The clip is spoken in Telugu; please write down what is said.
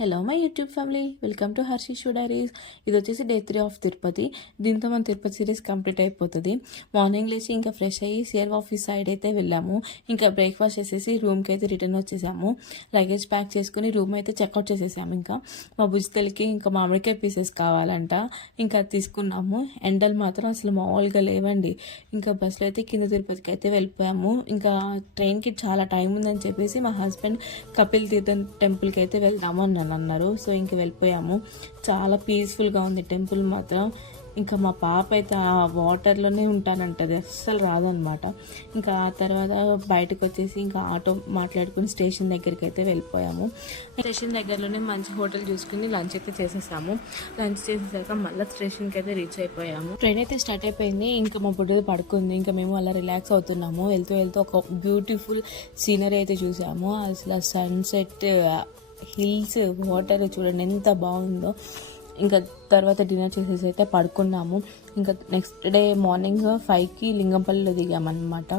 Hello my YouTube family, welcome to Harshishu diaries. ఇది వచ్చేసి డే 3 ఆఫ్ తిరుపతి. దీంతో మన తిరుపతి సిరీస్ కంప్లీట్ అయిపోతుంది. మార్నింగ్ లేచి ఇంకా ఫ్రెష్ అయ్యి సేర్ ఆఫీస్ సైడ్ అయితే వెళ్ళాము. ఇంకా బ్రేక్ఫాస్ట్ చేసేసి రూమ్కి అయితే రిటర్న్ వచ్చేసాము. లగేజ్ ప్యాక్ చేసుకుని రూమ్ అయితే చెక్అవుట్ చేసేసాము. ఇంకా మా బుజ్జితలకి ఇంకా మామిడికాయ పీసెస్ కావాలంట, ఇంకా తీసుకున్నాము. ఎండలు మాత్రం అసలు మామూలుగా లేవండి. ఇంకా బస్సులో అయితే కింద తిరుపతికి అయితే వెళ్ళిపోయాము. ఇంకా ట్రైన్కి చాలా టైం ఉందని చెప్పేసి మా హస్బెండ్ కపిల్ తీర్థం టెంపుల్కి అయితే వెళ్దాము అన్నారు. సో ఇంక వెళ్ళిపోయాము. చాలా పీస్ఫుల్గా ఉంది టెంపుల్ మాత్రం. ఇంకా మా పాప అయితే ఆ వాటర్లోనే ఉంటానంటది, అస్సలు రాదనమాట. ఇంకా ఆ తర్వాత బయటకు వచ్చేసి ఇంకా ఆటో మాట్లాడుకుని స్టేషన్ దగ్గరికి అయితే వెళ్ళిపోయాము. స్టేషన్ దగ్గరలోనే మంచి హోటల్ చూసుకుని లంచ్ అయితే చేసేసాము. లంచ్ చేసేసాక మళ్ళీ స్టేషన్కి అయితే రీచ్ అయిపోయాము. ట్రైన్ అయితే స్టార్ట్ అయిపోయింది. ఇంకా మా బుడ్డది పడుకుంది. ఇంకా మేము అలా రిలాక్స్ అవుతున్నాము. వెళ్తూ వెళ్తూ ఒక బ్యూటిఫుల్ సీనరీ అయితే చూసాము. అసలు సన్సెట్, హిల్స్, వాటర్ చూడండి ఎంత బాగుందో. ఇంకా తర్వాత డిన్నర్ చేసేసి అయితే పడుకున్నాము. ఇంకా నెక్స్ట్ డే మార్నింగ్ 5కి లింగంపల్లిలో దిగామన్నమాట.